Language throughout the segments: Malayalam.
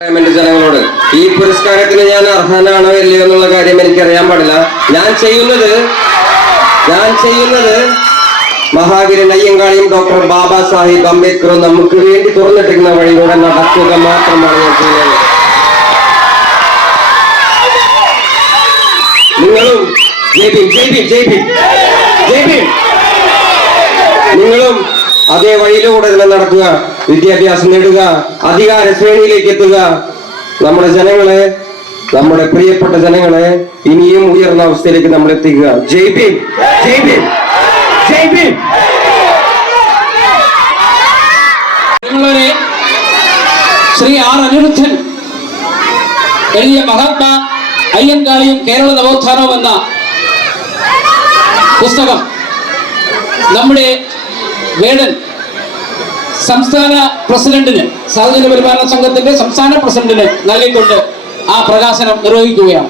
ജനങ്ങളോട്. ഈ പുരസ്കാരത്തിന് ഞാൻ അർഹനാണോ ഇല്ലയോ എന്നുള്ള കാര്യം എനിക്ക് അറിയാൻ പാടില്ല. ഞാൻ ചെയ്യുന്നത് ഞാൻ ചെയ്യുന്നത് മഹാവീരൻ അയ്യങ്കാളിയും ഡോക്ടർ ബാബാ സാഹിബ് അംബേദ്കറും നമുക്ക് വേണ്ടി തുറന്നിട്ടിരിക്കുന്ന വഴിയിലൂടെ നടക്കുക മാത്രമാണ് ഞാൻ ചെയ്യുന്നത്. നിങ്ങളും ജയ് ഭീം ജയ് ഭീം ജയ് ജയ് നിങ്ങളും അതേ വഴിയിലൂടെ തന്നെ നടക്കുക. വിദ്യാഭ്യാസം നേടുക. അധികാര ശ്രേണിയിലേക്ക് എത്തുക. നമ്മുടെ ജനങ്ങളെ നമ്മുടെ പ്രിയപ്പെട്ട ജനങ്ങളെ ഇനിയും ഉയർന്ന അവസ്ഥയിലേക്ക് നമ്മൾ എത്തിക്കുക. ജയ് ഭീം. ജയ് ഭീം. ജയ് ഭീം. ശ്രീ ആർ അനിരുദ്ധൻ എഴുതിയ മഹാത്മാ അയ്യങ്കാളിയും കേരള നവോത്ഥാനവും എന്ന പുസ്തകം. നമ്മുടെ വേടൻ സംസ്ഥാന പ്രസിഡന്റിന് സാധുജന പരിപാലന സംഘത്തിന്റെ സംസ്ഥാന പ്രസിഡന്റിന് നൽകിക്കൊണ്ട് ആ പ്രകാശനം നിർവഹിക്കുകയാണ്.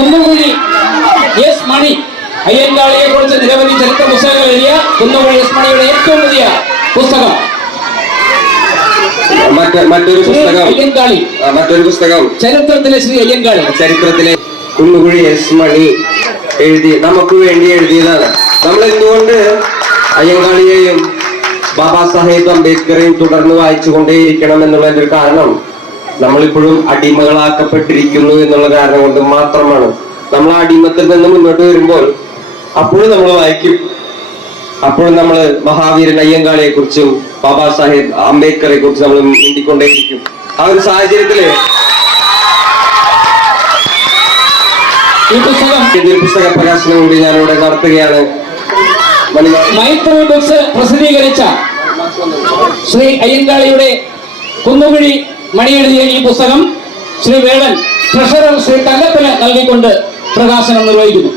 കുന്നുകുഴി. എസ് മണി അയ്യങ്കാളിയെ കുറിച്ച് നിരവധി ചരിത്ര പുസ്തകങ്ങൾ എഴുതിയ കുന്നുകുഴി എസ് മണിയുടെ ഏറ്റവും പുതിയ പുസ്തകം. മറ്റ് മറ്റൊരു പുസ്തകം. അയ്യങ്കാളി. ആ, മറ്റൊരു പുസ്തകം. ചരിത്രത്തിലെ ശ്രീ അയ്യങ്കാളി. ചരിത്രത്തിലെ കുന്നുകുഴി എസ് മണി എഴുതി നമുക്ക് വേണ്ടി എഴുതിയതാണ്. നമ്മൾ എന്തുകൊണ്ട് അയ്യങ്കാളിയെയും ബാബാ സാഹേബ് അംബേദ്കറെയും തുടർന്ന് വായിച്ചുകൊണ്ടേയിരിക്കണം എന്നുള്ളതിന്റെ ഒരു കാരണം നമ്മളിപ്പോഴും അടിമകളാക്കപ്പെട്ടിരിക്കുന്നു എന്നുള്ള കാരണം കൊണ്ട് മാത്രമാണ് നമ്മൾ അടിമത്തിൽ നിന്ന് മുന്നോട്ട് വരുമ്പോൾ അപ്പോഴും നമ്മൾ വായിക്കും. അപ്പോഴും നമ്മൾ മഹാവീരൻ അയ്യങ്കാളിയെ കുറിച്ചും ബാബാ സാഹേബ് അംബേദ്കറെ കുറിച്ചും നമ്മൾ മിണ്ടിക്കൊണ്ടേയിരിക്കും. ആ ഒരു സാഹചര്യത്തിൽ ഈ പുസ്തകം പുസ്തക പ്രകാശനം കൂടി ഞാനിവിടെ നടത്തുകയാണ്. ബുക്സ് പ്രസിദ്ധീകരിച്ച ശ്രീ അയ്യങ്കാളിയുടെ കുന്നുകുഴി മണി എഴുതിയ ഈ പുസ്തകം ശ്രീ വേടൻ ട്രഷറർ ശ്രീ തങ്കത്തിന് നൽകിക്കൊണ്ട് പ്രകാശനം നിർവഹിക്കുന്നു.